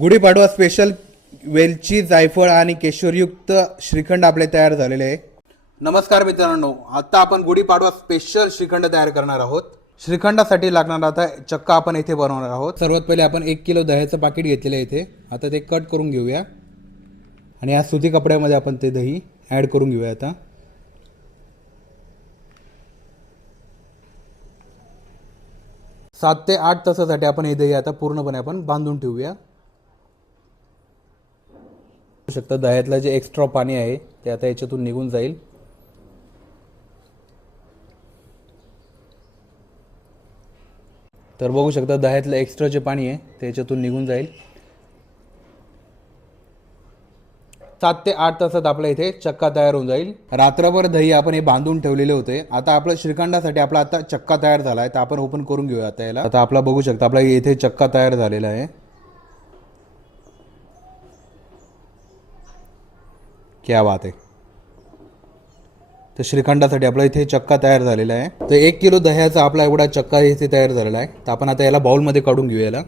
Gudi Padwa special वेलची जायफळ आणि केशरयुक्त श्रीखंड आपले तयार झालेले आहे. नमस्कार मित्रांनो आता आपण गुढीपाडवा स्पेशल श्रीखंड तयार करणार आहोत. श्रीखंडासाठी लागणार आता चक्का आपण इथे बनवणार आहोत. सर्वात पहिले आपण एक किलो दह्याचं पाकिट घेतलेलं आहे इथे. आता ते कट करून घेऊया. आणि या सुती कपड्यामध्ये आपण ते दही ॲड करून घेऊया आता. सात ते आठ तासासाठी आपण हे दही आता पूर्णपणे आपण बांधून ठेवूया. शकता. दह्यातलं जे एक्स्ट्रा पाणी आहे ते आता याच्यातून निघून जाईल. तर बघू शकता दह्यातलं एक्स्ट्रा जे पाणी आहे ते याच्यातून निघून जाईल. सात ते आठ तासात आपल्या इथे चक्का तयार होऊन जाईल. रात्रभर दही आपण हे बांधून ठेवलेले होते. आता आपलं श्रीखंडासाठी आपला आता चक्का तयार झाला आहे तर आपण ओपन करून घेऊया आता याला. आता आपला बघू शकता आपला इथे चक्का तयार झालेला आहे. क्या बात आहे तर श्रीखंडासाठी आपला इथे चक्का तयार झालेला आहे. तर एक किलो दह्याचा आपला एवढा चक्का इथे तयार झालेला आहे. तर आपण आता याला बाउलमध्ये काढून घेऊ याला.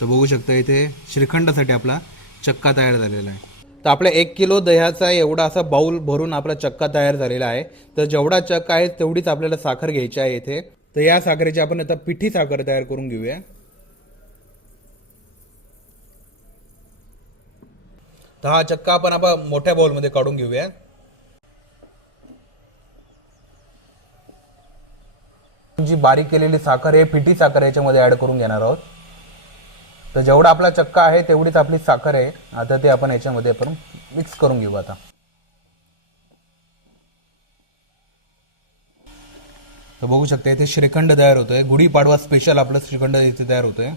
तर बघू शकता इथे श्रीखंडासाठी आपला चक्का तयार झालेला आहे. तर आपल्या एक किलो दह्याचा एवढा असा बाऊल भरून आपला चक्का तयार झालेला आहे. तर जेवढा चक्का आहे तेवढीच आपल्याला साखर घ्यायची आहे इथे. तर या साखरेची आपण आता पिठी साखर तयार करून घेऊया. तर हा चक्का आपण आपण मोठ्या बाउलमध्ये काढून घेऊया. जी बारीक केलेली साखर आहे पिठी साखर याच्यामध्ये ऍड करून घेणार आहोत. तर जेवढा आपला चक्का आहे तेवढीच आपली साखर आहे. आता ते आपण याच्यामध्ये आपण मिक्स करून घेऊ आता. तर बघू शकता इथे श्रीखंड तयार होतोय. गुढीपाडवा स्पेशल आपलं श्रीखंड इथे तयार होतोय.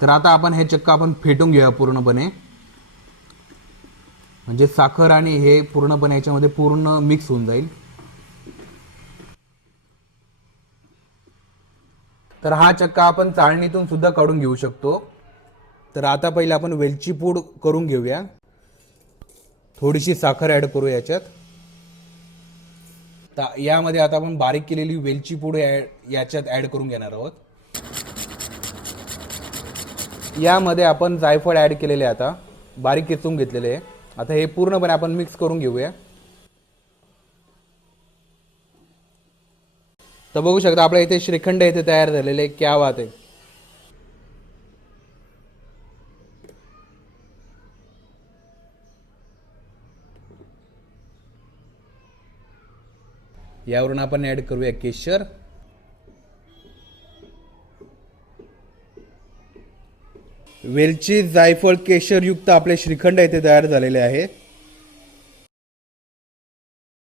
तर आता आपण हे चक्का आपण फेटून घेऊया पूर्णपणे. म्हणजे साखर आणि हे पूर्णपणे याच्यामध्ये पूर्ण मिक्स होऊन जाईल. तर हा चक्का आपण चाळणीतून सुद्धा काढून घेऊ शकतो. तर आता पहिले आपण वेलची पूड करून घेऊया. थोडीशी साखर ॲड करू याच्यात. तर यामध्ये आता आपण बारीक केलेली वेलची पूड याच्यात ॲड करून घेणार आहोत. यामध्ये आपण जायफळ ॲड केलेले आता. बारीक किसून घेतलेले आहे. आता हे पूर्णपणे आपण मिक्स करून घेऊया. तर बघू शकता आपल्या इथे श्रीखंड इथे तयार झालेले क्या बात आहे. यावरून आपण ऍड करूया केशर. वेलची जायफळ केशरयुक्त आपले श्रीखंड इथे तयार झालेले आहे.